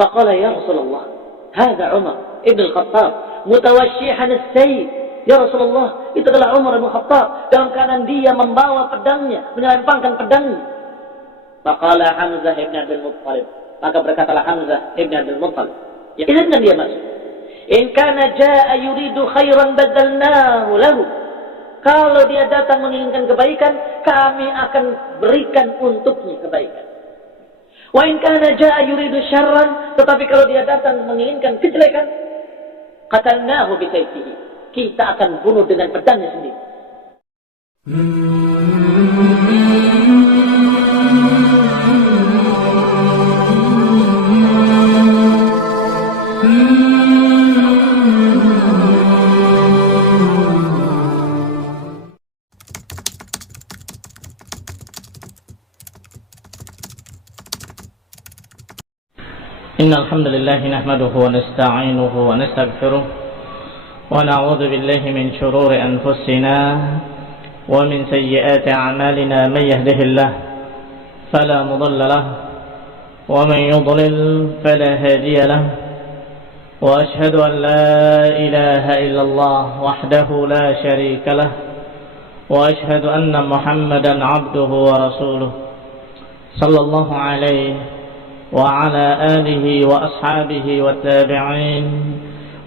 Faqala ya Rasulullah, hadza Umar ibn al-Khattab mutawashshihan as-sayf. Ya Rasulullah, itu adalah Umar ibn Khattab dalam keadaan dia membawa pedangnya, menyelempangkan pedangnya. Faqala Hamzah ibn Abdul Muttalib, maka berkatalah Hamzah ibn Abdul Muttalib, ya, izinkan dia masuk. In kana jaa yuridu khairan badalnahu lahu. Kalau dia datang menginginkan kebaikan, kami akan berikan untuknya kebaikan. Wa in kana jaa yuridu syarran, tetapi kalau dia datang menginginkan kejelekan, qatalnahu bi sayfihi. Kita akan bunuh dengan pedangnya sendiri. إن الحمد لله نحمده ونستعينه ونستغفره ونعوذ بالله من شرور أنفسنا ومن سيئات أعمالنا. من يهده الله فلا مضل له ومن يضلل فلا هادي له وأشهد أن لا إله إلا الله وحده لا شريك له وأشهد أن محمدا عبده ورسوله صلى الله عليه وعلى آله وأصحابه والتابعين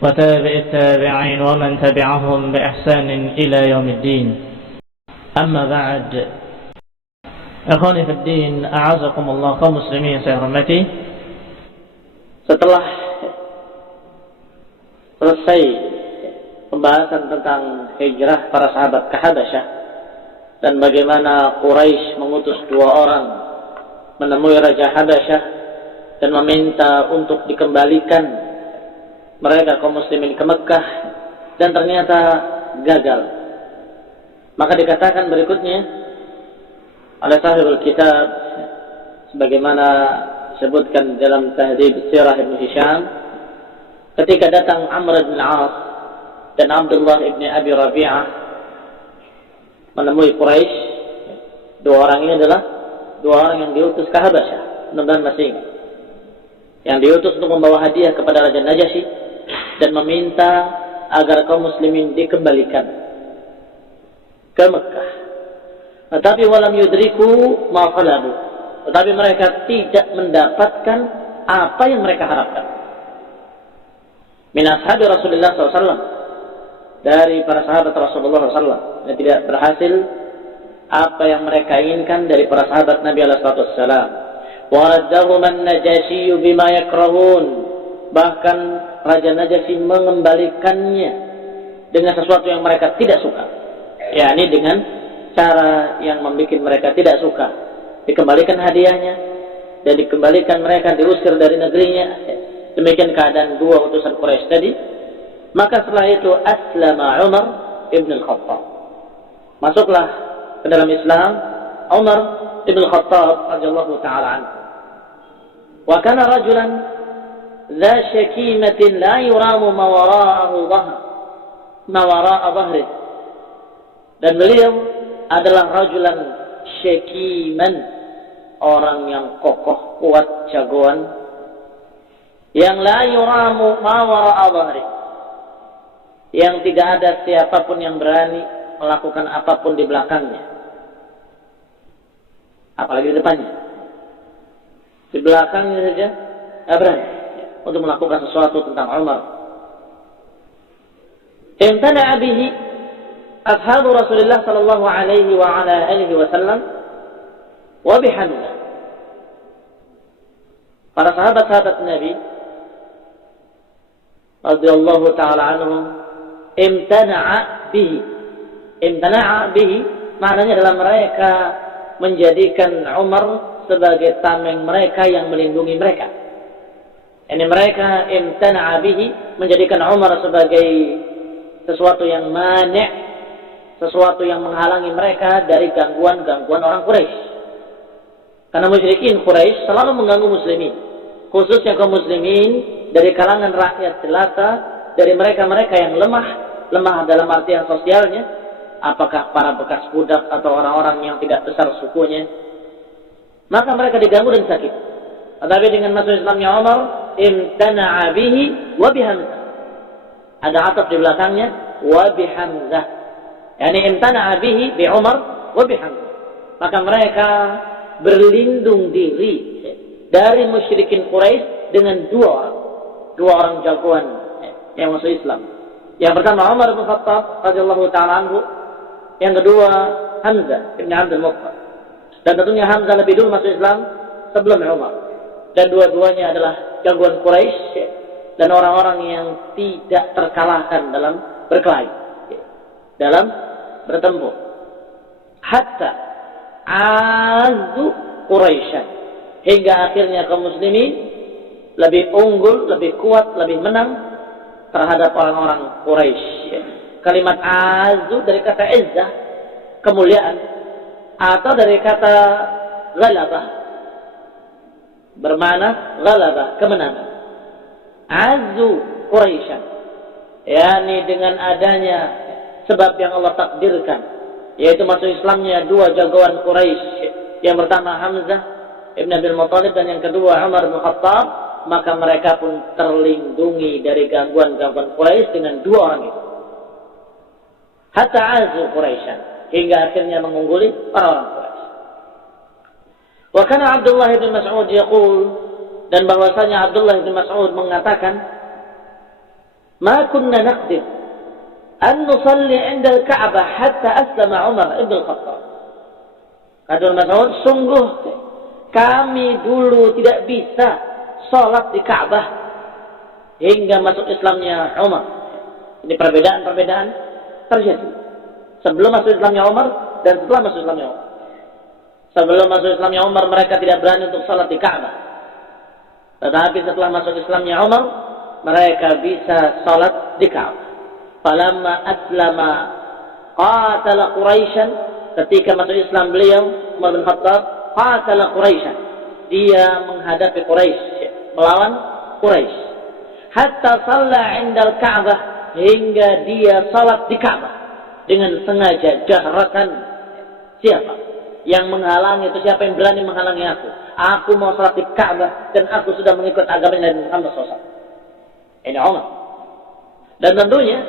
وتابع التابعين ومن تبعهم بإحسان إلى يوم الدين. أما بعد، إخواني في الدين أعزكم الله kaum muslimin saya hormati. Setelah selesai pembahasan tentang hijrah para sahabat ke Habasyah dan bagaimana Quraisy mengutus 2 orang menemui Raja Habasyah dan meminta untuk dikembalikan mereka kaum muslimin ke Mekah, dan ternyata gagal. Maka dikatakan berikutnya oleh sahibul kitab, sebagaimana disebutkan dalam Tahdhib Sirah Ibn Hisham, ketika datang Amr bin Al-As dan Abdullah ibn Abi Rabi'ah menemui Quraisy, 2 orang ini adalah 2 orang yang diutus ke Habasyah, mudah-mudahan masih ingat, yang diutus untuk membawa hadiah kepada Raja Najasyi dan meminta agar kaum muslimin dikembalikan ke Mekah. Tetapi walam yudriku ma qalabu, tetapi mereka tidak mendapatkan apa yang mereka harapkan. Min ashabi Rasulullah SAW, dari para sahabat Rasulullah SAW, yang tidak berhasil apa yang mereka inginkan dari para sahabat Nabi SAW. Waraddahum an-Najasyi bima yakrahun, bahkan Raja Najasyi mengembalikannya dengan sesuatu yang mereka tidak suka, yakni dengan cara yang membuat mereka tidak suka. Dikembalikan hadiahnya dan dikembalikan mereka diusir dari negerinya. Demikian keadaan 2 utusan Quraisy tadi. Maka setelah itu aslama Umar ibn al-Khattab, masuklah ke dalam Islam Umar ibn al-Khattab radhiyallahu ta'ala anhu. Wa kana rajulan dha shakimatin la yuramu ma wara'a dhahrihi, dan beliau adalah rajulan syakiman, orang yang kokoh, kuat, jagoan, yang la yuramu ma wara'a dhahrihi, yang tidak ada siapapun yang berani melakukan apapun di belakangnya, apalagi di depannya. Di belakangnya saja tidak berani untuk melakukan sesuatu tentang Umar. Imtana'a bihi ashabu Rasulullah sallallahu alaihi wa ala alihi wasallam wa bihamdih. Para sahabat-sahabat Nabi radhiyallahu taala anhum imtana'a bihi. Imtana'a bihi maknanya adalah mereka menjadikan Umar sebagai tameng mereka yang melindungi mereka. Ini mereka imtana'a bihi, menjadikan Umar sebagai sesuatu yang mani', sesuatu yang menghalangi mereka dari gangguan-gangguan orang Quraisy. Karena musyrikin Quraisy selalu mengganggu muslimin, khususnya kaum muslimin dari kalangan rakyat jelata, dari mereka-mereka yang lemah dalam artian sosialnya, apakah para bekas budak atau orang-orang yang tidak besar sukunya, maka mereka diganggu dan sakit. Tetapi dengan masuk Islamnya Umar, imtana'a bihi wa bihamzah. Ada ataf di belakangnya wa bihamzah. Yani imtana'a bihi bi Umar wa bihamzah. Maka mereka berlindung diri dari musyrikin Quraisy dengan dua orang jagoan yang masuk Islam. Yang pertama Umar bin Khattab radhiyallahu taala anhu, yang kedua Hamzah bin Abdul Muttalib. Dan tentunya Hamzah lebih dulu masuk Islam sebelum Umar. Dan dua-duanya adalah jagoan Quraisy dan orang-orang yang tidak terkalahkan dalam berkelahi, dalam bertempur. Hatta azu Quraisyan, hingga akhirnya kaum muslimin lebih unggul, lebih kuat, lebih menang terhadap orang-orang Quraisy. Kalimat azu dari kata izzah, kemuliaan, atau dari kata ghalabah, bermakna ghalabah, kemenangan. Azu Quraisyan, yakni dengan adanya sebab yang Allah takdirkan, yaitu masuk Islamnya dua jagoan Quraisy. Yang pertama Hamzah ibn Abdul Muttalib dan yang kedua Umar bin Khattab, maka mereka pun terlindungi dari gangguan-gangguan Quraisy dengan dua orang itu. Hatta azu Quraisyan, hingga akhirnya mengungguli orang-orang Quraisy. Wa kana Abdullah bin Mas'ud yaqul, dan bahwasanya Abdullah bin Mas'ud mengatakan, "Ma kunna naqdir an nusalli 'inda al-Ka'bah hatta aslama Umar ibn Khattab." Kata Mas'ud, sungguh kami dulu tidak bisa salat di Ka'bah hingga masuk Islamnya Umar. Ini perbedaan-perbedaan terjadi sebelum masuk Islamnya Umar dan setelah masuk Islamnya Umar. Sebelum masuk Islamnya Umar, mereka tidak berani untuk salat di Ka'bah. Tetapi setelah masuk Islamnya Umar, mereka bisa salat di Ka'bah. Falamma aslama qatala Quraisyan, ketika masuk Islam beliau Umar bin Khattab, qatala Quraisyan, dia menghadapi Quraisy, melawan Quraisy. Hatta shalla 'indal Ka'bah, hingga dia salat di Ka'bah dengan sengaja, jahratan. Siapa yang menghalangi itu? Siapa yang berani menghalangi aku? Aku mau salat di Ka'bah dan aku sudah mengikut agama Nabi Muhammad SAW. Ini Umar. Dan tentunya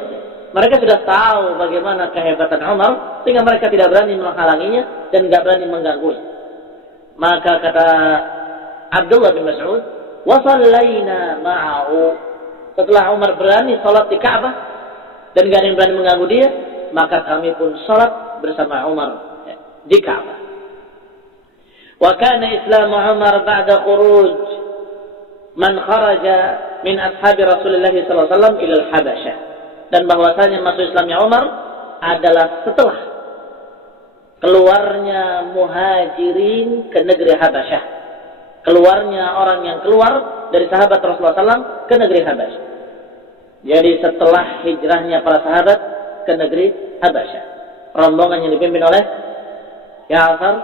mereka sudah tahu bagaimana kehebatan Umar, sehingga mereka tidak berani menghalanginya dan tidak berani mengganggunya. Maka kata Abdullah bin Mas'ud, wa sallaina ma'ahu, setelah Umar berani salat di Ka'bah dan tidak ada yang berani mengganggu dia, maka kami pun salat bersama Umar di Ka'bah. Wa kana Islam Umar ba'da khuruj man kharaja min ashabi Rasulullah sallallahu alaihi wasallam ila al-Habasyah. Dan bahwasanya masuk Islamnya Umar adalah setelah keluarnya muhajirin ke negeri Habasyah. Keluarnya orang yang keluar dari sahabat Rasulullah SAW ke negeri Habasyah. Jadi setelah hijrahnya para sahabat ke negeri Habasyah, rombongan yang dipimpin oleh Ja'far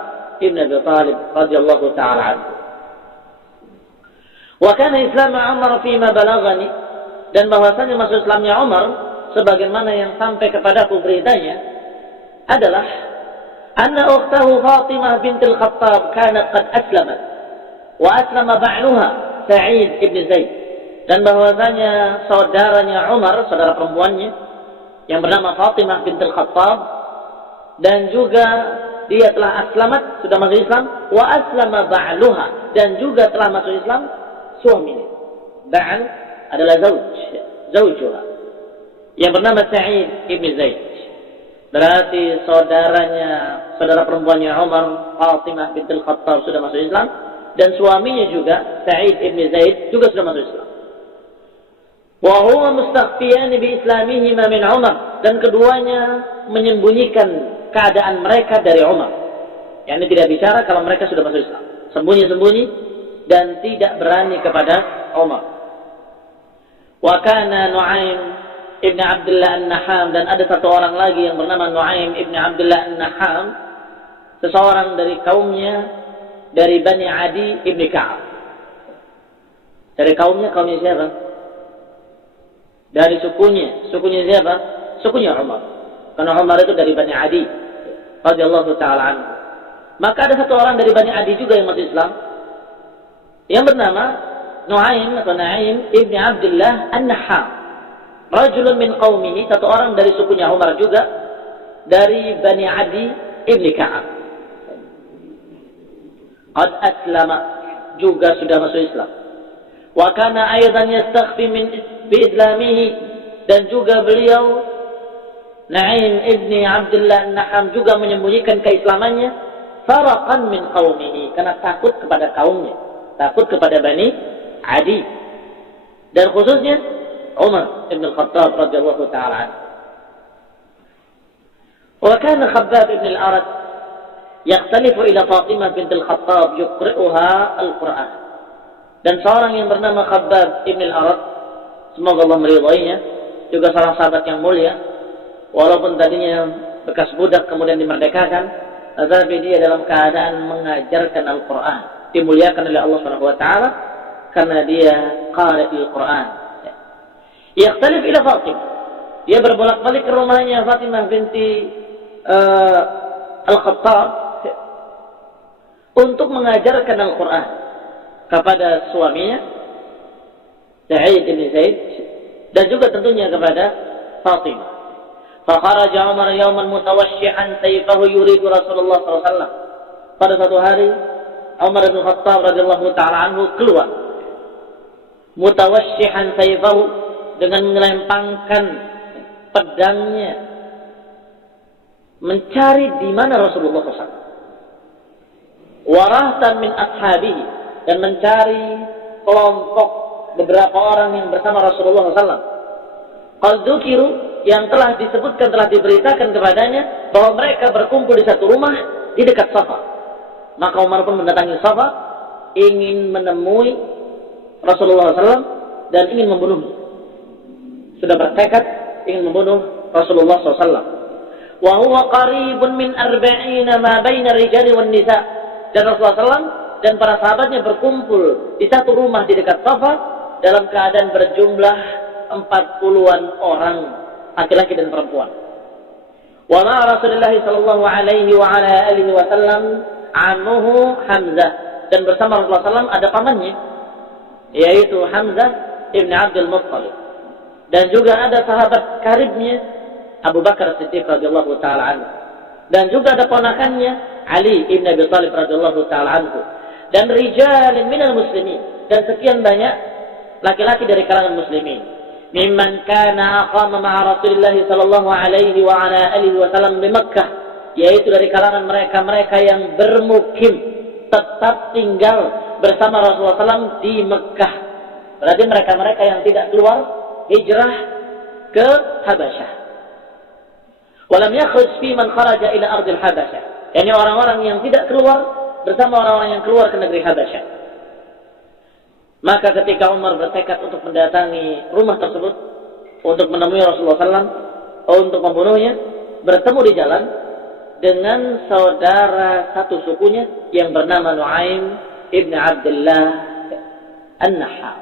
ibn Abi Thalib radhiyallahu ta'ala anhu. Wa kana Islam Umar fima balaghani, dan bahwasanya masuk Islamnya Umar sebagaimana yang sampai kepadaku beritanya adalah anna ukhtahu Fatimah bintul Khattab kanat qad aslamat wa aslama ba'luha Sa'id ibn Zaid, dan bahwasanya saudaranya Umar, saudara perempuannya yang bernama Fatimah bintul Khattab, dan juga dia telah aslamat, sudah masuk Islam, wa aslama ba'luha, dan juga telah masuk Islam suaminya. Ba'al adalah zaujuha, yang bernama Sa'id ibn Zaid. Berarti saudara perempuannya Umar, Fatimah bintul Khattab, sudah masuk Islam, dan suaminya juga Sa'id ibn Zaid juga sudah masuk Islam. Wa huwa mustakhfiyan bi islamihima min Umar, dan keduanya menyembunyikan keadaan mereka dari Umar. Yani tidak bicara kalau mereka sudah masuk Islam, sembunyi-sembunyi dan tidak berani kepada Umar. Wa kana Nu'aim ibn Abdullah an-Naham, dan ada satu orang lagi yang bernama Nu'aim ibn Abdullah an-Naham, seseorang dari kaumnya, dari Bani Adi ibn Ka'ab. Dari kaumnya siapa? Dari sukunya siapa? Sukunya Umar. Karena Umar itu dari Bani Adi radhiyallahu ta'ala anhu. Maka ada satu orang dari Bani Adi juga yang masuk Islam, yang bernama Nu'aim atau Na'im ibni Abdullah An-Nahham, rajulun min qaumihi, satu orang dari sukunya Umar juga, dari Bani Adi ibni Ka'ab. Qad aslama, juga sudah masuk Islam. Wa kana aidan yastakhfi bi islamihi, dan juga beliau Na'im ibni Abdullah An-Nahham juga menyembunyikan keislamannya, faraqan min qaumihi, karena takut kepada kaumnya, takut kepada Bani Adi, dan khususnya Umar ibn al-Khattab radhiyallahu ta'ala anhu. Wa kana Khabbab ibn al-Arat yakhtalifu ila Fatimah bint al-Khattab yuqri'uha al-Qur'an. Dan seorang yang bernama Khabbab ibn al-Arat, semoga Allah meridainya, juga seorang sahabat yang mulia, walaupun tadinya bekas budak kemudian dimerdekakan, tetapi dia dalam keadaan mengajarkan Al-Quran, dimuliakan oleh Allah Subhanahu wa taala karena dia qari'ul Quran. Yakhtalif ila Fatimah, dia berbolak-balik ke rumahnya Fatimah binti Al-Khattab untuk mengajarkan Al-Quran kepada suaminya Sa'id bin Zaid, dan juga tentunya kepada Fatimah. Fakharaja Umar yawman mutawashshihan sayfahu yuridu Rasulullah SAW. Pada satu hari Umar bin Khattab radhiyallahu ta'ala anhu keluar mutawashshihan sayfahu, dengan melempangkan pedangnya, mencari di mana Rasulullah SAW. Warahtan min ashabihi, dan mencari kelompok beberapa orang yang bersama Rasulullah SAW. Qad dzukiru, yang telah disebutkan, telah diberitakan kepadanya bahwa mereka berkumpul di satu rumah di dekat Safa. Maka Umar pun mendatangi Safa, ingin menemui Rasulullah SAW dan ingin membunuhnya. Sudah bertekad ingin membunuh Rasulullah SAW. Wa huwa qaribun min 40 ma baina rijali wan nisa. Dan Rasulullah SAW dan para sahabatnya berkumpul di satu rumah di dekat Safa dalam keadaan berjumlah 40-an orang, laki-laki dan perempuan. Wa ma Rasulullah sallallahu alaihi wa ala alihi wasallam ammuhu Hamzah, dan bersama Rasulullah SAW ada pamannya, yaitu Hamzah ibn Abdul Muttalib, dan juga ada sahabat karibnya Abu Bakar Siddiq radhiyallahu ta'ala anhu, dan juga ada ponakannya Ali ibn Abi Thalib radhiyallahu ta'ala anhu, dan rijalin minal muslimin, dan sekian banyak laki-laki dari kalangan muslimin, mimman kana aqama ma'a Rasulillah sallallahu alaihi wa ala alihi wa sallam di Makkah, yaitu dari kalangan mereka-mereka yang bermukim, tetap tinggal bersama Rasulullah SAW di Mekah. Berarti mereka-mereka yang tidak keluar hijrah ke Habasyah. Walam yakhruj fi man kharaja ila ardil Habasyah, yakni orang-orang yang tidak keluar bersama orang-orang yang keluar ke negeri Habasyah. Maka ketika Umar bertekad untuk mendatangi rumah tersebut untuk menemui Rasulullah SAW, untuk membunuhnya, bertemu di jalan dengan saudara satu sukunya yang bernama Nu'aim ibn Abdullah An-Nahham.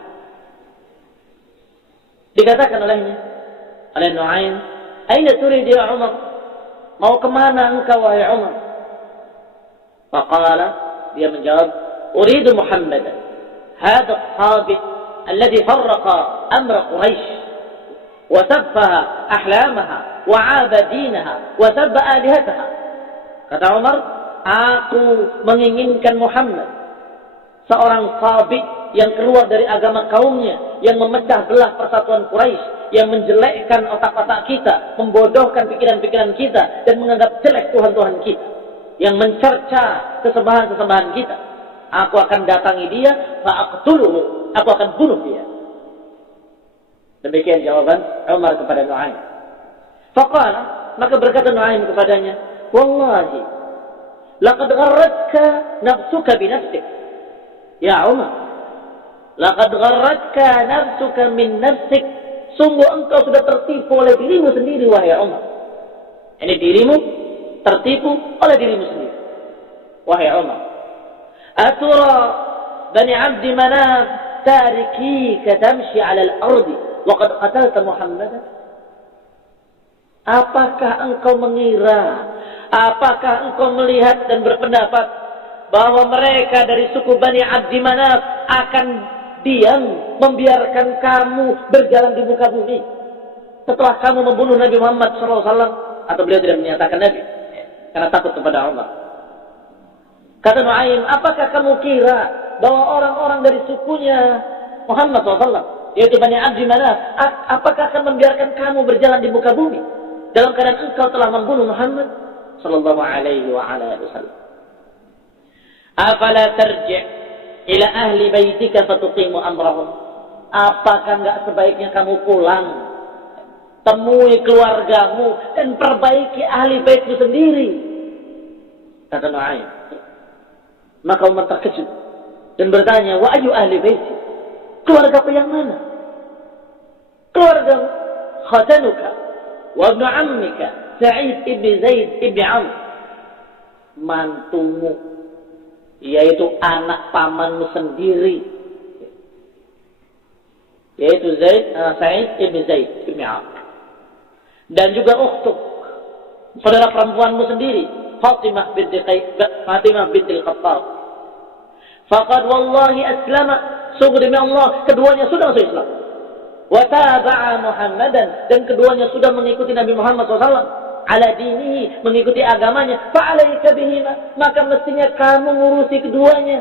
Dikatakan oleh Nu'aim, "Aina turid ya Umar?" Mau kemana engkau wahai Umar? Faqala, dia menjawab, "Uridu Muhammadan, hadha as-sabi alladhi farraqa amra Quraisy wa sabbaha ahlamaha wa 'aba dinaha wa sabba alihataha." Kata Umar, aku menginginkan Muhammad, seorang sabi yang keluar dari agama kaumnya, yang memecah belah persatuan Quraisy, yang menjelekkan otak-otak kita, membodohkan pikiran-pikiran kita, dan menganggap jelek Tuhan-Tuhan kita, yang mencerca kesembahan-kesembahan kita. Aku akan datangi dia, fa'aqtuluhu, aku akan bunuh dia. Demikian jawaban Umar kepada Nu'aim. Faqala, maka berkata Nu'aim kepadanya, "Wallahi, laqad gharratka nafsuka binafsik." Ya Umar, laqad gharratka nafsuka min nafsik. Sungguh engkau sudah tertipu oleh dirimu sendiri, wahai Umar. Ini dirimu tertipu oleh dirimu sendiri, wahai Umar. Atura Bani Abdi Manaf tarikika tamshi 'ala al-ardi wa qad qatalta Muhammadan? Apakah engkau mengira, apakah engkau melihat dan berpendapat bahwa mereka dari suku Bani Abdi Manaf akan diam membiarkan kamu berjalan di muka bumi setelah kamu membunuh Nabi Muhammad SAW? Atau beliau tidak menyatakan Nabi karena takut kepada Umar. Kata Nuaim, apakah kamu kira bahwa orang-orang dari sukunya Muhammad SAW, yaitu Bani Abdi Manaf, apakah akan membiarkan kamu berjalan di muka bumi dalam keadaan engkau telah membunuh Muhammad sallallahu alaihi wasallam? Afala tarji' ila ahli baitika fatuqimu amrahum? Apakah enggak sebaiknya kamu pulang, temui keluargamu dan perbaiki ahli baitmu sendiri? Kata Nuaim. Maka Umar terkejut dan bertanya, wa ayu ahli baiti? Keluargaku yang mana? Keluarga khatanuka wa ibnu ammika Sa'id ibn Zaid ibn Amr, mantumu, yaitu anak pamanmu sendiri, yaitu Sa'id ibn Zaid ibn Amr, dan juga ukhtuk, saudara perempuanmu sendiri, Fatimah binti Al-Khattab. Faqad wallahi aslama, sungguh demi Allah keduanya sudah masuk Islam. Wa taba'a Muhammadan, dan keduanya sudah mengikuti Nabi Muhammad SAW ala dinihi, mengikuti agamanya. Fa'alaika bihima, maka mestinya kamu ngurusi keduanya.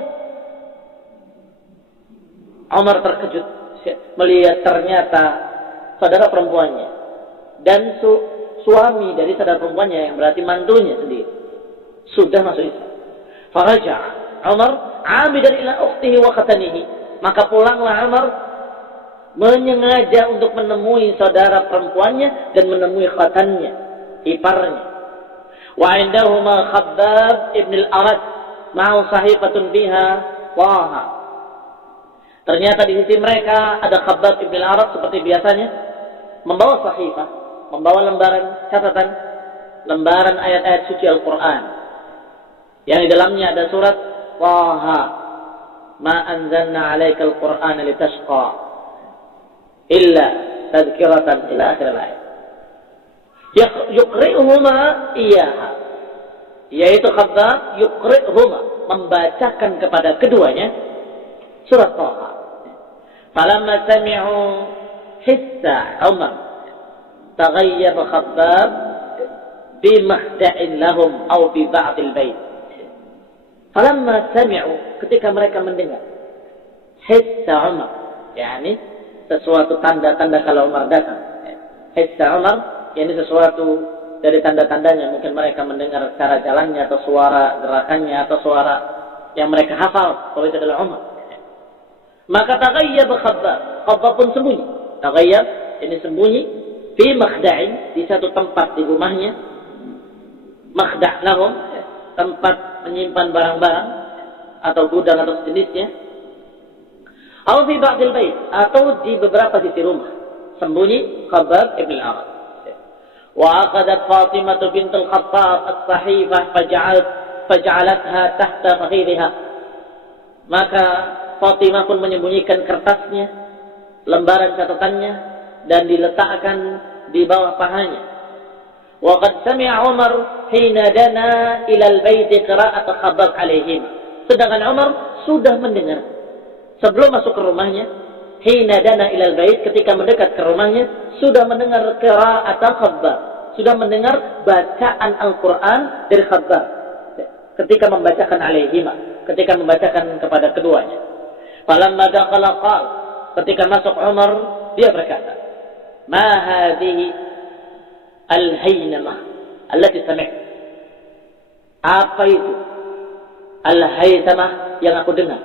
Umar terkejut melihat ternyata saudara perempuannya dan suami dari saudara perempuannya, yang berarti mantunya sendiri, sudah masuk Islam. Faraja' Umar 'amidan ila ukhtihi wa khatanihi, maka pulanglah Umar menyengaja untuk menemui saudara perempuannya dan menemui khatannya, iparnya. Wa indahuma Khabbab ibn al-Arat ma'u sahifatun biha Taha. Ternyata di sisi mereka ada Khabbab ibn al-Arat seperti biasanya, membawa sahifah, membawa lembaran catatan, lembaran ayat-ayat suci Al-Quran, yang di dalamnya ada surat Taha, ma anzalna 'alaika al-Qur'ana litashqa illa tadhkiratan, ila akhir ayat. Yuqri'uhuma iyyaha, yaitu Khabbab yuqri'uhuma, membacakan kepada keduanya surat Taha. Falamma sami'u hissa Umar taghayyab Khabbab bi mahda'in lahum aw bi ba'dil bait. Falamma sami'u, ketika mereka mendengar, hissa Umar, yakni sesuatu tanda-tanda kalau Umar datang. Hissa Umar, yakni sesuatu dari tanda-tandanya, mungkin mereka mendengar cara jalannya atau suara gerakannya atau suara yang mereka hafal bahwa itu adalah Umar. Maka taghayyab Khabbab pun sembunyi. Taghayyab ini sembunyi fi makhda'in, di satu tempat di rumahnya. Makhda' lahum, tempat menyimpan barang-barang atau gudang atau sejenisnya. Atau fi ba'dil bait, atau di beberapa sisi rumah. Sembunyi Khabbab ibn al-Arat. Wa aqadat Fatimah bint al-Khattab as-sahifah faj'alatha tahta fakhidhiha. Maka Fatimah pun menyembunyikan kertasnya, lembaran catatannya, dan diletakkan di bawah pahanya. Wa qad sami'a Umar hina dana ila al-bait qira'at Khabbab alaihim. Sedangkan Umar sudah mendengar sebelum masuk ke rumahnya, hina dana ila al-bait, ketika mendekat ke rumahnya, sudah mendengar qira'at Khabbab, sudah mendengar bacaan Al-Qur'an dari Khabbab ketika membacakan alaihima, ketika membacakan kepada keduanya. Falamma dakhala qala, ketika masuk Umar, dia berkata, ma hadhihi al-haynamah allati sami'tu. Apa itu al-haynamah yang aku dengar?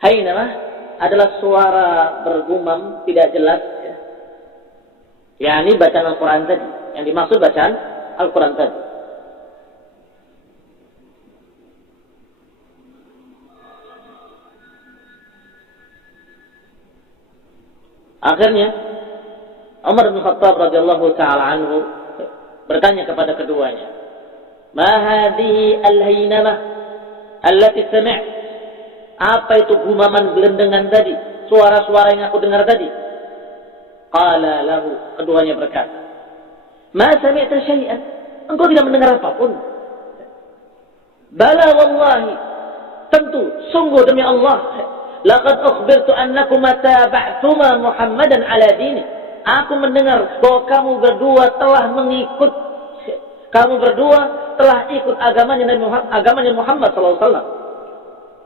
Haynamah adalah suara bergumam tidak jelas, ya. Yani bacaan Al-Quran tadi, yang dimaksud bacaan Al-Quran tadi. Akhirnya Umar bin Khattab radhiyallahu taala anhu bertanya kepada keduanya, "Ma hadhihi al-haynamah allati sami'?" Apa itu gumaman gelendengan tadi, suara-suara yang aku dengar tadi? Qala lahu, keduanya berkata, "Ma sami'ta syai'an." Engkau tidak mendengar apapun. Bala wallahi, tentu, sungguh demi Allah, laqad ukhbirtu annakuma taaba'tuma Muhammadan ala dini. Aku mendengar bahwa kamu berdua telah ikut agamanya Muhammad sallallahu alaihi wasallam.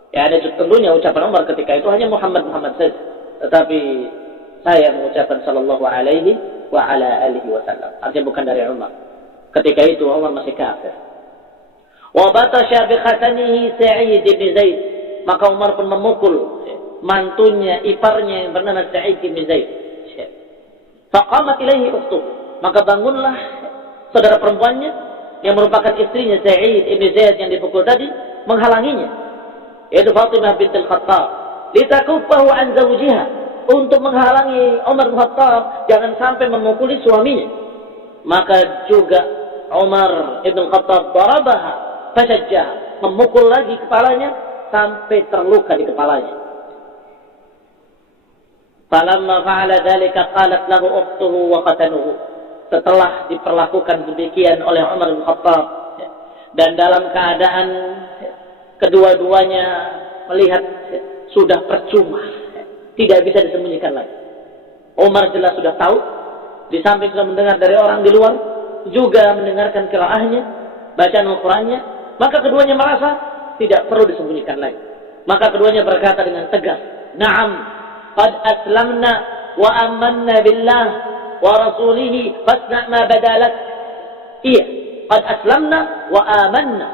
Ya, ada tentunya ucapan Umar ketika itu hanya Muhammad saja. Tetapi saya mengucapkan sallallahu alaihi wa ala alihi wasallam. Artinya bukan dari Umar. Ketika itu Umar masih kafir. Wa batasha bi khatanihi Sa'id bin Zaid. Maka Umar pun memukul mantunya, iparnya yang bernama Sa'id bin Zaid. Faqamat ilaihi ukhtuh. Maka bangunlah saudara perempuannya yang merupakan istrinya Sa'id bin Zaid yang dipukul tadi menghalanginya. Yaitu Fatimah bintul Khattab, litakuffahu an zawjiha, untuk menghalangi Umar bin Khattab jangan sampai memukuli suaminya. Maka juga Umar ibn Khattab darabaha fashajjaha, memukul lagi kepalanya sampai terluka di kepalanya. Falamma fa'ala dzalika qalat lahu ukhtuhu wa qatanuhu. Setelah diperlakukan demikian oleh Umar bin Khattab dan dalam keadaan kedua-duanya melihat sudah percuma, tidak bisa disembunyikan lagi. Umar jelas sudah tahu, di samping sudah mendengar dari orang di luar, juga mendengarkan qiraahnya, bacaan Al-Qur'annya, maka keduanya merasa tidak perlu disembunyikan lagi. Maka keduanya berkata dengan tegas, "Na'am, qad aslamna wa amanna billah wa rasulihi fasna' ma badalak." Iya, qad aslamna wa amanna.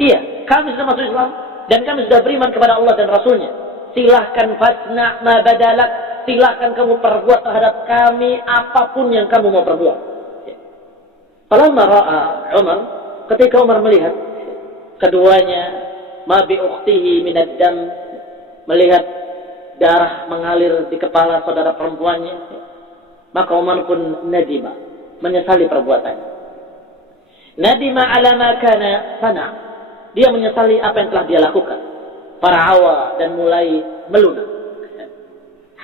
Iya, kami sudah masuk Islam dan kami sudah beriman kepada Allah dan Rasulnya. Silahkan fasna' ma badalak, silahkan kamu perbuat terhadap kami apapun yang kamu mau perbuat. Falamma ra'a Umar, ketika Umar melihat keduanya ma bi ukhtihi min ad-dam, melihat darah mengalir di kepala saudara perempuannya, maka Umar pun nadima, menyesali perbuatannya. Nadima ala ma kana sana', dia menyesali apa yang telah dia lakukan. Fara'awa, dan mulai melunak.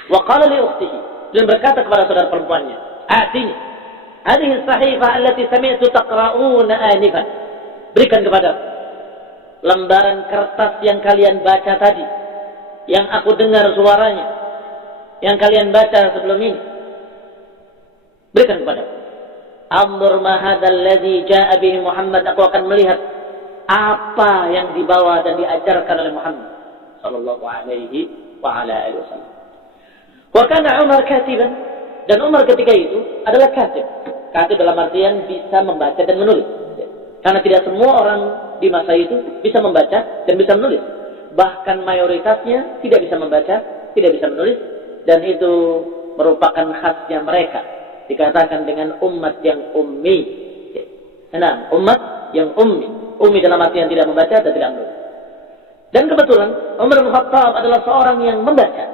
Wa qala li ukhtihi, dan berkata kepada saudara perempuannya, "Atini hadhihi as-sahifah allati sami'tu taqra'una anifan." Berikan kepada lembaran kertas yang kalian baca tadi, yang aku dengar suaranya, yang kalian baca sebelum ini. Berikan kepada. Anzur ma hadzal ladzi jaa'a bihi Muhammad, aku akan melihat apa yang dibawa dan diajarkan oleh Muhammad sallallahu alaihi wa ala alihi wasallam. Wa kana Umar katiban, dan Umar ketika itu adalah katib. Katib dalam artian bisa membaca dan menulis. Karena tidak semua orang di masa itu bisa membaca dan bisa menulis. Bahkan mayoritasnya tidak bisa membaca, tidak bisa menulis, dan itu merupakan khasnya mereka. Dikatakan dengan umat yang ummi. Nah, umat yang ummi. Ummi dalam artian tidak membaca dan tidak menulis. Dan kebetulan Umar bin Khattab adalah seorang yang membaca,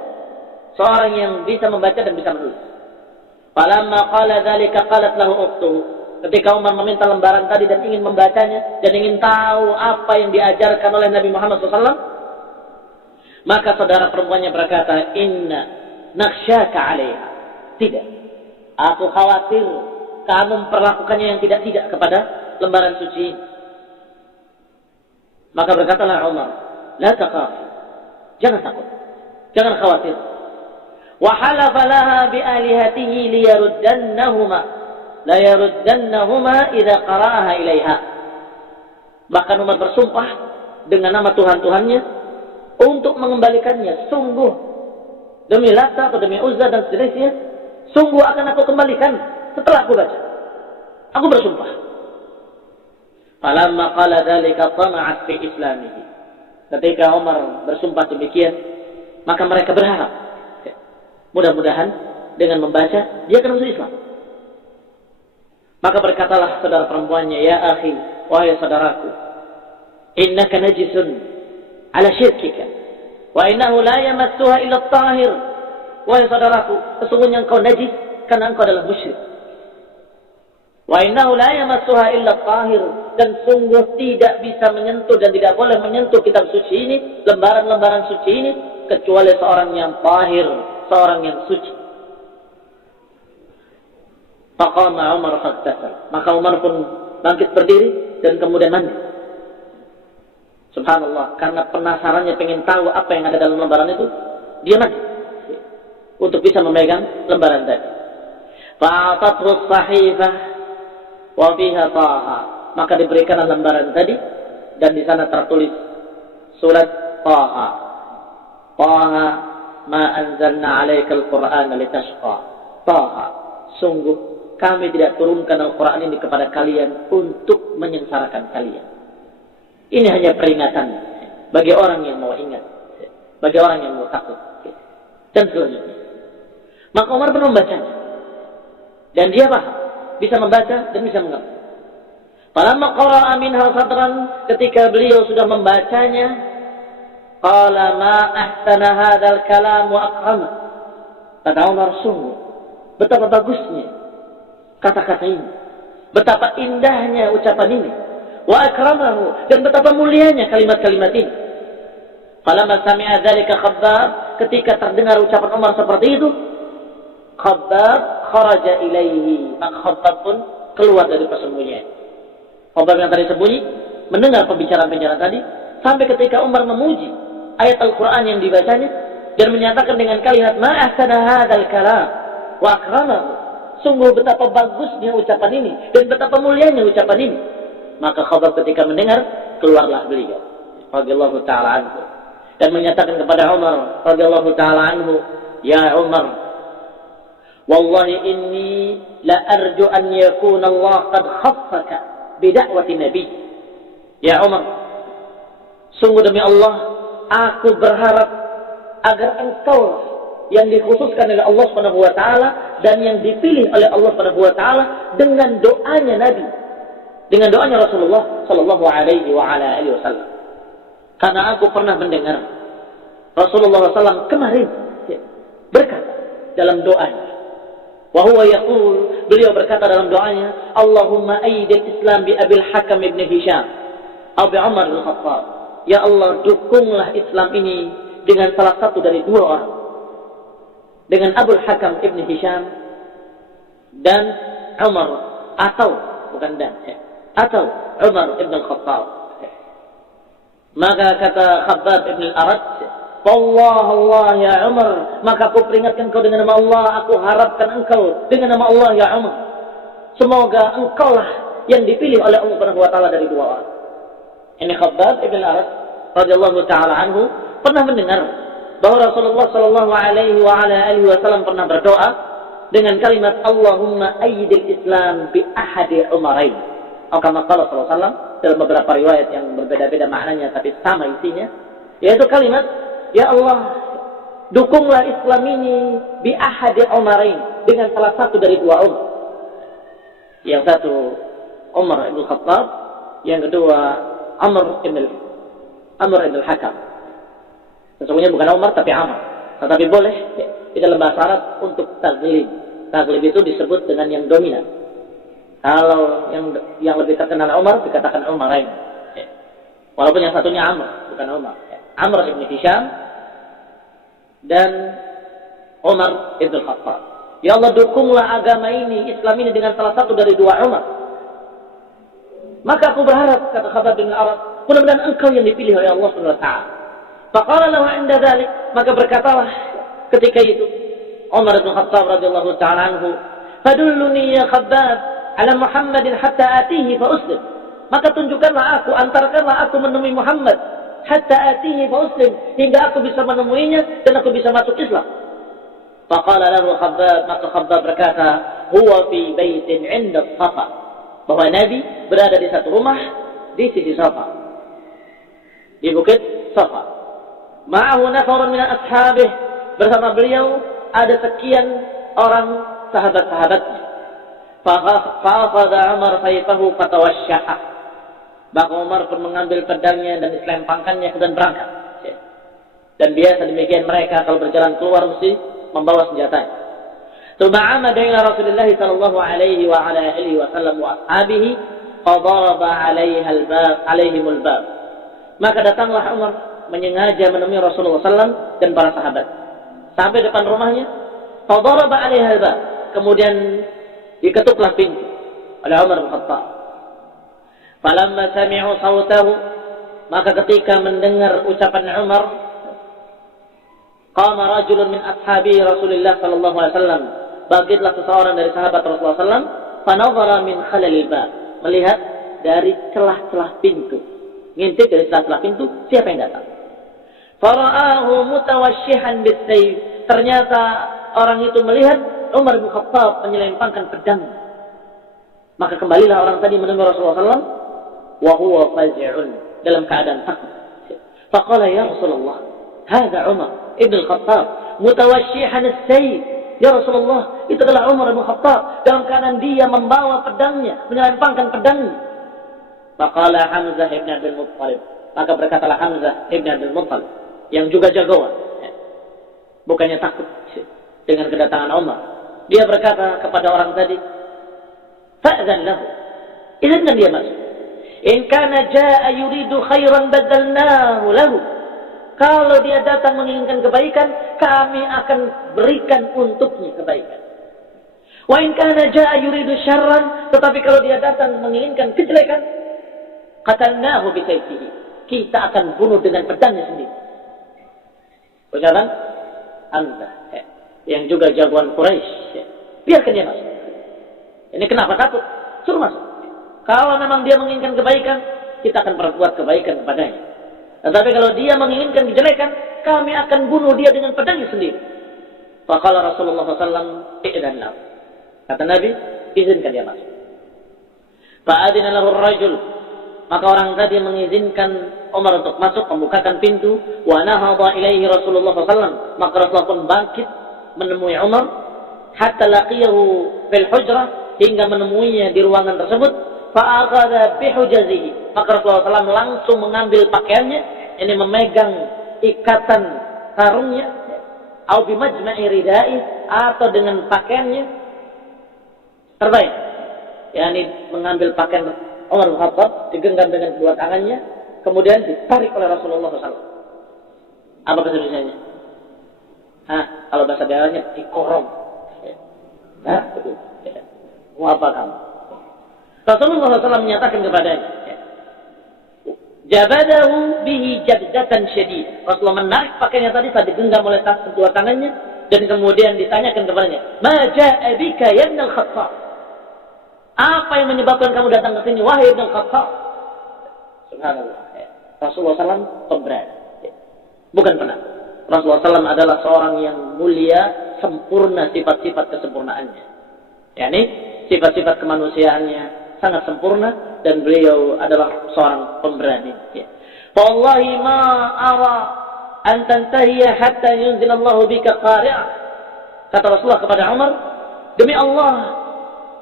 seorang yang bisa membaca dan bisa menulis. Falamma qala dzalika qalat lahu ukhtuhu, ketika Umar meminta lembaran tadi dan ingin membacanya dan ingin tahu apa yang diajarkan oleh Nabi Muhammad SAW, maka saudara perempuannya berkata, "Inna nakhsyaka 'alaiha." Tidak, aku khawatir kamu memperlakukannya yang tidak kepada lembaran suci. Maka berkatalah Umar, "La taqaf." Jangan takut, jangan khawatir. Wa halafa laha bi alihatihi liyaruddannahuma, la yaruddannahuma idza qara'aha ilaiha. Bahkan Umar bersumpah dengan nama Tuhan-Tuhannya untuk mengembalikannya. Sungguh demi Lata atau demi Uzza dan seterusnya, sungguh akan aku kembalikan setelah aku baca. Aku bersumpah. Falamma qala dzalika tama'at fi islamihi. Ketika Umar bersumpah demikian, maka mereka berharap mudah-mudahan dengan membaca dia akan masuk Islam. Maka berkatalah saudara perempuannya, "Ya akhi, wahai saudaraku, innaka najisun ala syirkika wa innahu la yamassuha illa at-tahir." Wahai saudaraku, sesungguhnya engkau najis karena engkau adalah musyrik. Wa innahu la yamassuha illa at-tahir, dan sungguh tidak bisa menyentuh dan tidak boleh menyentuh kitab suci ini, lembaran-lembaran suci ini, kecuali seorang yang tahir, seorang yang suci. Faqama Umar faghtasal, maka Umar pun bangkit berdiri dan kemudian mandi. Subhanallah, karena penasarannya pengen tahu apa yang ada dalam lembaran itu, dia mati untuk bisa memegang lembaran tadi. Fa'atathu as-sahifah wa fiha Taha, maka diberikan lembaran tadi dan di sana tertulis surat Taha. Taha ma anzalna 'alaikal Qur'ana litashqa. Taha, sungguh kami tidak turunkan Al-Qur'an ini kepada kalian untuk menyengsarakan kalian. Ini hanya peringatan bagi orang yang mau ingat, bagi orang yang mau takut. Dan selanjutnya, maka Umar pun membacanya. Dan dia paham, bisa membaca dan bisa mengerti. Falamma qara'a minha sadran, ketika beliau sudah membacanya, qala ma ahsana hadzal kalam wa akrama. Kata Umar, sungguh betapa bagusnya kata-kata ini, betapa indahnya ucapan ini, wa akramahu, dan betapa mulianya kalimat-kalimat ini. Falamma sami'a dzalika Khabbab, ketika terdengar ucapan Umar seperti itu, Khabbab kharaja ilaihi, maka Khabbab pun keluar dari persembunyian. Khabbab yang tadi sembunyi mendengar pembicaraan-pembicaraan tadi, sampai ketika Umar memuji ayat Al-Quran yang dibacanya dan menyatakan dengan kalimat ma ahsana hadzal kalam wa akramahu, sungguh betapa bagusnya ucapan ini dan betapa mulianya ucapan ini. Maka Khabbab ketika mendengar, keluarlah beliau radhiyallahu taala anhu dan menyatakan kepada Umar radhiyallahu taala anhu, ya Umar, wallahi inni la arju an yakuna Allah qad khaffaka bida'wati nabi. Ya Umar, sungguh demi Allah, aku berharap agar engkau yang dikhususkan oleh Allah Subhanahu wa taala dan yang dipilih oleh Allah Subhanahu wa taala dengan doanya Nabi, dengan doanya Rasulullah sallallahu alaihi wa ala alihi wasallam. Karena aku pernah mendengar Rasulullah SAW kemarin berkata dalam doanya, wa huwa yaqul, beliau berkata dalam doanya, Allahumma aidil Islam bi Abil Hakam ibn Hisham atau bi Umar bin Khattab. Ya Allah, dukunglah Islam ini dengan salah satu dari dua orang, dengan Abul Hakam ibn Hisham dan Umar, atau bukan dan, atau Umar ibn Khattab. Maka kata Khabbab ibn al-Arat, wallah Allah ya Umar, maka aku peringatkan engkau dengan nama Allah, aku harapkan engkau dengan nama Allah ya Umar, semoga engkaulah yang dipilih oleh Allah Subhanahu wa taala dari dua orang. Ini Khabbab ibn al-Arat radhiyallahu taala anhu pernah mendengar bahwa Rasulullah sallallahu alaihi wa ala alihi wasallam pernah berdoa dengan kalimat Allahumma ayyidil Islam bi ahadi Umarain. Atau kama qala sallallahu alaihi wasallam dalam beberapa riwayat yang berbeda-beda maknanya tapi sama isinya, yaitu kalimat, ya Allah, dukunglah Islam ini bi ahadi Umarain, dengan salah satu dari dua Umar. Yang satu Umar ibn Khattab, yang kedua Amr ibn al-Hakam. Sesungguhnya bukan Umar tapi Amr. Tetapi boleh di dalam bahasa Arab untuk taglib. Taglib itu disebut dengan yang dominan. Kalau yang lebih terkenal Umar dikatakan Umarain. Walaupun yang satunya Amr, bukan Umar. Amr ibn Hisham dan Umar ibn Khattab. Ya Allah, dukunglah agama ini, Islam ini dengan salah satu dari dua Umar. Maka aku berharap, kata Khabbab bin al-Arat, mudah-mudahan engkau yang dipilih oleh Allah Subhanahu wa taala. Faqala lahu 'inda dzalik, maka berkatalah ketika itu Umar bin Khattab radhiyallahu taala anhu, "Fadulluni ya Khabbab ala Muhammadin hatta atihi fa uslim." Maka tunjukkanlah aku, antarkanlah aku menemui Muhammad hatta atihi fa uslim, hingga aku bisa menemuinya dan aku bisa masuk Islam. Faqala lahu Khabbab, maka Khabbab berkata, "Huwa fi baitin 'inda Safa." Bahwa Nabi berada di satu rumah di sisi Safa, di bukit Safa. Ma'ahu nafarun min ashabih, bersama beliau ada sekian orang sahabat-sahabatnya. Fa'akhadha Umar sayfahu fatawashshaha. Maka Umar pun mengambil pedangnya dan diselempangkannya dan berangkat. Dan biasa demikian mereka kalau berjalan keluar mesti membawa senjatanya. Tsumma ila Rasulullah sallallahu alaihi wa ala alihi wa sallam wa ashabihi fadaraba 'alaiha al-bab 'alaihim al-bab. Maka datanglah Umar menyengaja menemui Rasulullah sallallahu dan para sahabat sampai depan rumahnya. Fadaraba 'alaiha al-bab, kemudian diketuklah pintu oleh Umar bin Khattab. Falamma sami'u sautahu, maka ketika mendengar ucapan Umar, Qama rajulun min ashabi Rasulullah sallallahu alaihi wasallam. Bangkitlah seseorang dari sahabat Rasulullah sallam, fanadhara min khalalil bab. Melihat dari celah-celah pintu. Ngintip dari celah-celah pintu, siapa yang datang? Fara'ahu mutawashshihan bis-sayf. Ternyata orang itu melihat Umar bin Khattab menyelempangkan pedang. Maka kembalilah orang tadi menemui Rasulullah sallam wa huwa fazi'un, dalam keadaan takut. Faqala ya Rasulullah, hadza Umar ibn al-Khattab mutawashshihan as-sayf. Ya Rasulullah, itu adalah Umar bin Khattab dalam keadaan dia membawa pedangnya, menyelempangkan pedangnya. Faqala Hamzah ibn Abdul Muttalib. Maka berkatalah Hamzah ibn Abdul Muttalib yang juga jagoan. Bukannya takut dengan kedatangan Umar. Dia berkata kepada orang tadi, fa'zan lahu. Izinkan dia masuk. In kana jaa yuridu khairan badalnahu lahu. Kalau dia datang menginginkan kebaikan, kami akan berikan untuknya kebaikan. Wa in kana jaa yuridu syarran, tetapi kalau dia datang menginginkan kejelekan, qatalnahu bi sayfihi. Kita akan bunuh dengan pedangnya sendiri. Ucapan Hamzah yang juga jagoan Quraisy. Biarkan dia masuk. Ini kenapa takut? Suruh masuk. Kalau memang dia menginginkan kebaikan, kita akan berbuat kebaikan kepadanya. Tetapi kalau dia menginginkan kejelekan, kami akan bunuh dia dengan pedangnya sendiri. Faqala Rasulullah SAW, i'dan lahu. Kata Nabi, izinkan dia masuk. Fa'adina lahu ar-rajul. Maka orang tadi mengizinkan Umar untuk masuk, membukakan pintu. Wa nahadha ilaihi Rasulullah SAW. Maka Rasulullah pun bangkit menemui Umar. Hatta laqiyahu fil hujrah, hingga menemuinya di ruangan tersebut. Fa'akhadha bihujazihi. Maka Rasulullah SAW langsung mengambil pakaiannya, ini memegang ikatan sarungnya, atau bimajma'i ridai, atau dengan pakaiannya terbaik. Yani mengambil pakaian Umar bin Khattab, digenggam dengan kedua tangannya, kemudian ditarik oleh Rasulullah SAW. Apa bahasa Indonesianya? Kalau bahasa daerahnya dikorong. Betul. Mau apa kamu? Rasulullah SAW menyatakan kepadanya, jabadahu bihi jabdatan syadid. Rasulullah menarik pakaiannya tadi saat digenggam oleh kedua tangannya, dan kemudian ditanyakan kepadanya, ma ja'a bika ya Ibn al-Khattab? Apa yang menyebabkan kamu datang ke sini, wahai Ibn al-Khattab? Subhanallah. Rasulullah SAW pemberani, bukan penakut. Rasulullah SAW adalah seorang yang mulia, sempurna sifat-sifat kesempurnaannya. Yani sifat-sifat kemanusiaannya sangat sempurna, dan beliau adalah seorang pemberani. Wallahi ma ara an tantahiya hatta yunzilallahu bika qari'ah. Kata Rasulullah kepada Umar, demi Allah,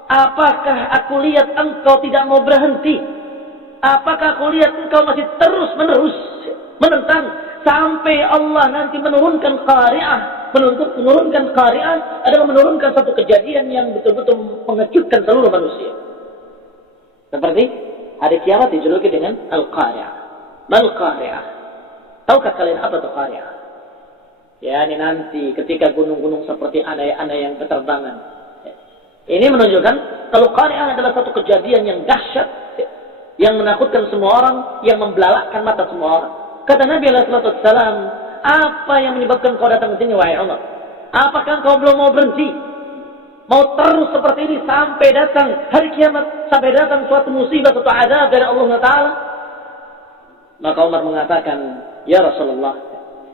apakah aku lihat engkau tidak mau berhenti? Apakah aku lihat engkau masih terus-menerus menentang sampai Allah nanti menurunkan qari'ah? Menurunkan qari'ah adalah menurunkan satu kejadian yang betul-betul mengejutkan seluruh manusia. Seperti hari kiamat dijuluki dengan Al-Qari'ah. Mal-Qari'ah. Tahukah kalian apa itu Qari'ah? Ya, ini nanti ketika gunung-gunung seperti anai-anai yang berterbangan. Ini menunjukkan kalau Qari'ah adalah satu kejadian yang dahsyat, yang menakutkan semua orang, yang membelalakkan mata semua orang. Kata Nabi SAW, apa yang menyebabkan kau datang ke sini, wahai Umar? Apakah kau belum mau berhenti? Mau terus seperti ini sampai datang hari kiamat, sampai datang suatu musibah, suatu azab dari Allah Ta'ala? Maka Umar mengatakan, ya Rasulullah,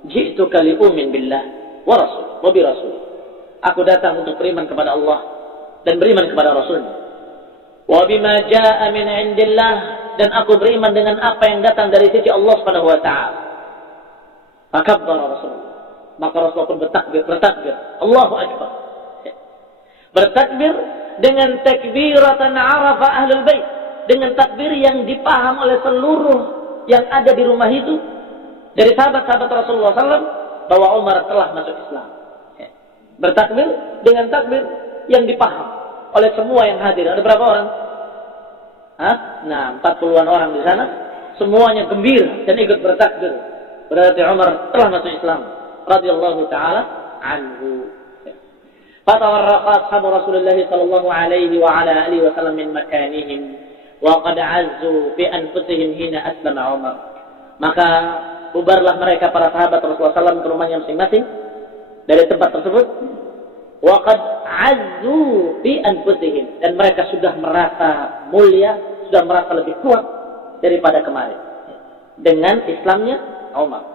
ji'tuka li'umin billah wa rasul, wa bi rasul. Aku datang untuk beriman kepada Allah dan beriman kepada Rasulnya. Wa bima ja'a min indillah, dan aku beriman dengan apa yang datang dari sisi Allah Subhanahu wa Ta'ala. Fakabbara Rasulullah. Maka Rasulullah pun bertakbir, Allahu Akbar. Bertakbir dengan takbiratan arafa ahlul bait, dengan takbir yang dipaham oleh seluruh yang ada di rumah itu dari sahabat-sahabat Rasulullah SAW bahwa Umar telah masuk Islam. Bertakbir dengan takbir yang dipaham oleh semua yang hadir. Ada berapa orang? 40-an orang di sana, semuanya gembira dan ikut bertakbir. Berarti Umar telah masuk Islam radhiyallahu taala anhu. Fatawarraqa ashabu Rasulullah sallallahu alaihi wa ala alihi wa sallam min makanihim wa qad azzu bi anfusihim hina aslama Umar. Maka bubarlah mereka para sahabat Rasulullah SAW ke rumahnya masing-masing dari tempat tersebut. Wa qad azzu fi anfusihim, dan mereka sudah merasa mulia, sudah merasa lebih kuat daripada kemarin dengan Islamnya Umar.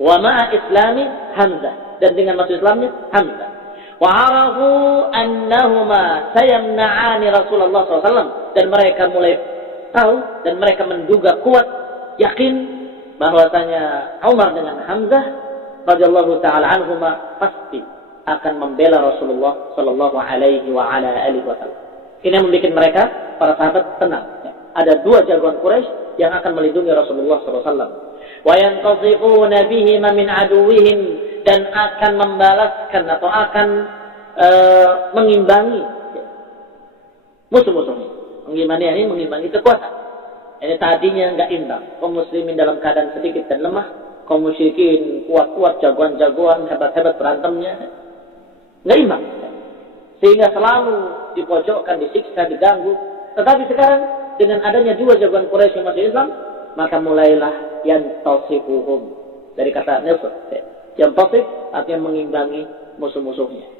Wa ma'a islami Hamzah, dan dengan masuk Islamnya Hamzah. Wa arafu annahuma sayamna'ani Rasulullah SAW, dan mereka mulai tahu dan mereka menduga kuat, yakin bahwasanya Umar dengan Hamzah radhiyallahu taala anhuma pasti akan membela Rasulullah sallallahu alaihi wa ala alihi wasallam. Ini yang membuat mereka para sahabat tenang. Ada dua jagoan Quraisy yang akan melindungi Rasulullah sallallahu alaihi wasallam. Wa yantasifuna bihima min aduwwihim, dan akan membalaskan atau akan mengimbangi musuh-musuhnya. Mengimbangi kekuatan. Ini tadinya enggak imbang. Kaum muslimin dalam keadaan sedikit dan lemah, kaum musyrikin kuat-kuat, jagoan-jagoan, hebat-hebat berantemnya, enggak imbang. Sehingga selalu dipojokkan, disiksa, diganggu. Tetapi sekarang dengan adanya dua jagoan Quraisy yang masuk Islam, maka mulailah yantasifuhum, dari kata nasr. Yantasif artinya mengimbangi musuh-musuhnya.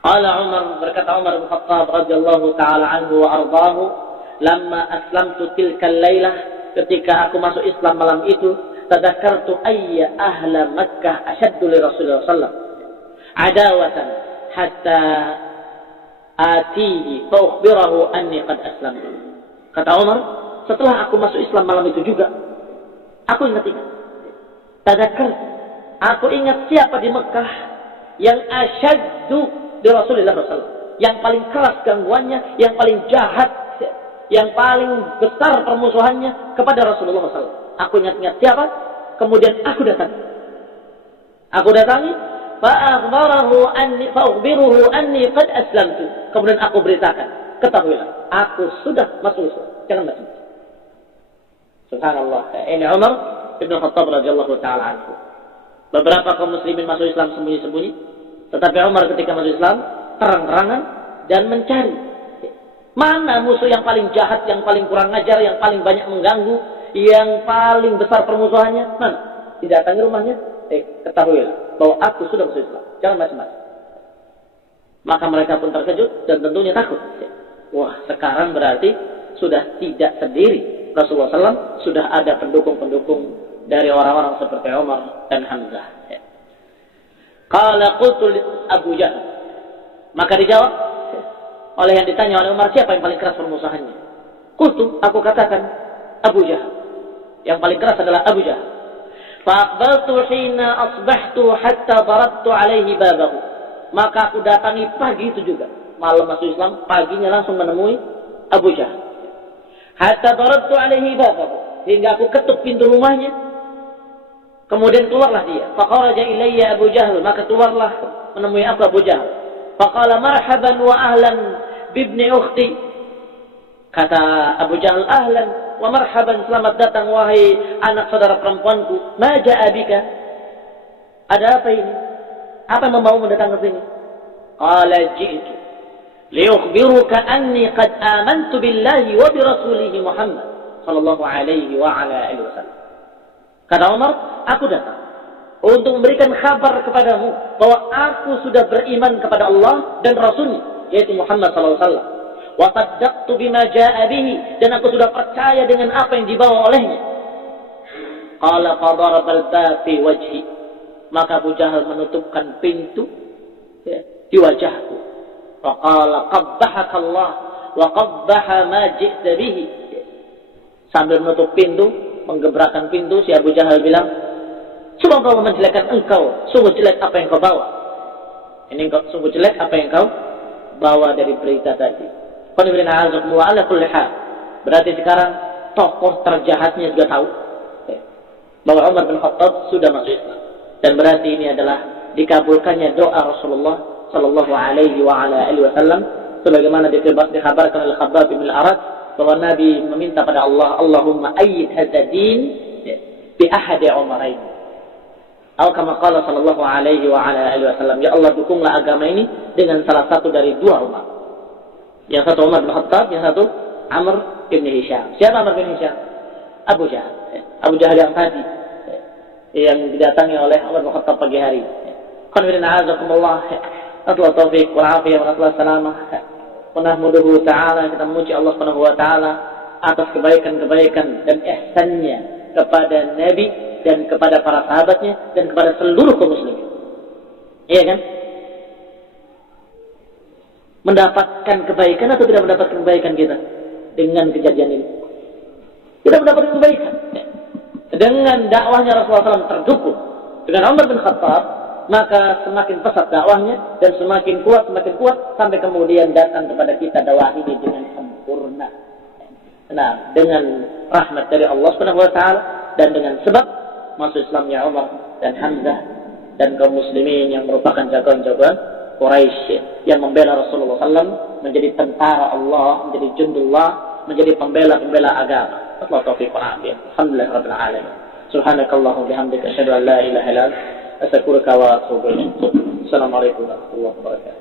Qala Umar, berkata Umar bin Khattab radhiyallahu taala anhu wa ardaahu, lamma aslamtu tilkal lailah, ketika aku masuk Islam malam itu, tadzakartu ayya ahla Makkah ashaddu li Rasulullah sallallahu alaihi wasallam adawatan hatta atihi fa ukhbirahu anni qad aslamtu. Kata Umar, setelah aku masuk Islam malam itu juga, aku ingat, tadzakartu, aku ingat siapa di Mekah yang asyaddu di Rasulullah SAW, yang paling keras gangguannya, yang paling jahat, yang paling besar permusuhannya kepada Rasulullah SAW. Aku ingat-ingat siapa, kemudian aku datangi, fa'ukhbiruhu anni qad aslamtu, kemudian aku beritakan, ketahuilah, aku sudah masuk Islam, jangan macam-macam. Subhanallah. Ini Umar bin Khattab radhiyallahu taala anhu. Beberapa kaum muslimin masuk Islam sembunyi-sembunyi, tetapi Umar ketika masuk Islam terang-terangan dan mencari mana musuh yang paling jahat, yang paling kurang ajar, yang paling banyak mengganggu, yang paling besar permusuhannya, mana? Didatangi rumahnya, ketahuilah bahwa aku sudah masuk Islam, jangan macam-macam. Maka mereka pun terkejut dan tentunya takut. Wah, sekarang berarti sudah tidak sendiri Rasulullah SAW, sudah ada pendukung-pendukung dari orang-orang seperti Umar dan Hamzah. Qala qultu Abu Jahal, maka dijawab oleh yang ditanya oleh Umar, siapa yang paling keras permusuhannya? Qultu, aku katakan Abu Jahal, yang paling keras adalah Abu Jahal. Fa'aqbaltu hina asbahtu hatta darabtu alaihi babahu, maka aku datangi pagi itu juga, malam masuk Islam, paginya langsung menemui Abu Jahal. Hatta darabtu alaihi babahu, hingga aku ketuk pintu rumahnya. Kemudian keluarlah dia. Faqaraja ilayya Abu Jahal, maka keluarlah menemui aku Abu Jahal. Faqala marhaban wa ahlan bibni ukhti. Kata Abu Jahal, ahlan wa marhaban, selamat datang wahai anak saudara perempuanku. Ma ja'a bika? Ada apa ini? Apa yang membawamu datang ke sini? Qala ji'tu liukhbiruka anni qad amantu billahi wa bi rasulihi Muhammad sallallahu alaihi wa ala alihi wasallam. Kata Umar, aku datang untuk memberikan kabar kepadamu bahwa aku sudah beriman kepada Allah dan Rasulnya, yaitu Muhammad sallallahu alaihi wasallam. Wa saddaqtu bima jaa'a bihi, dan aku sudah percaya dengan apa yang dibawa olehnya. Qala fadarabal bab fi wajhi, maka Abu Jahal menutupkan pintu di wajahku. Wa qala qabbahaka Allah wa qabbaha ma ji'ta bihi. Sambil menutup pintu, menggebrakkan pintu, si Abu Jahal bilang, semoga Allah menjelekkan engkau, sungguh jelek apa yang kau bawa. Ini sungguh jelek apa yang kau bawa dari berita tadi. Berarti sekarang tokoh terjahatnya juga tahu bahwa Umar bin Khattab sudah masuk Islam, dan berarti ini adalah dikabulkannya doa Rasulullah sallallahu alaihi wa ala alihi wasallam, sebagaimana dikabarkan oleh Khabbab bin al-Arat bahwa Nabi meminta pada Allah, Allahumma ayyid hadza din bi ahadi umarain. Atau kama qala sallallahu alaihi wa ala alihi wasallam, ya Allah, dukunglah agama ini dengan salah satu dari dua Umar. Yang satu Umar bin Khattab, yang satu Amr bin Hisham. Siapa Amr bin Hisham? Abu Jahal. Abu Jahal yang tadi yang didatangi oleh Umar bin Khattab pagi hari. Qanfirina azakumullah. Atlah taufiq wal afiyah wa atlah salamah. Wa nahmuduhu ta'ala, kita memuji Allah Subhanahu wa ta'ala atas kebaikan-kebaikan dan ihsannya kepada Nabi dan kepada para sahabatnya dan kepada seluruh kaum muslimin. Iya kan? Mendapatkan kebaikan atau tidak mendapatkan kebaikan kita dengan kejadian ini? Tidak mendapatkan kebaikan. Dengan dakwahnya Rasulullah SAW terdukung dengan Umar bin Khattab, maka semakin pesat dakwahnya dan semakin kuat sampai kemudian datang kepada kita dakwah ini dengan sempurna. Nah, dengan rahmat dari Allah Subhanahu wa taala dan dengan sebab masuk Islamnya Umar dan Hamzah dan kaum muslimin yang merupakan jagoan-jagoan Quraisy yang membela Rasulullah SAW menjadi tentara Allah, menjadi jundullah, menjadi pembela-pembela agama. Allah taufiq wa afiyah. Alhamdulillah rabbil alamin. Subhanakallahumma bihamdika asyhadu an la ilaha illa anta astaghfiruka wa atubu ilaik. Assalamualaikum warahmatullahi wabarakatuh.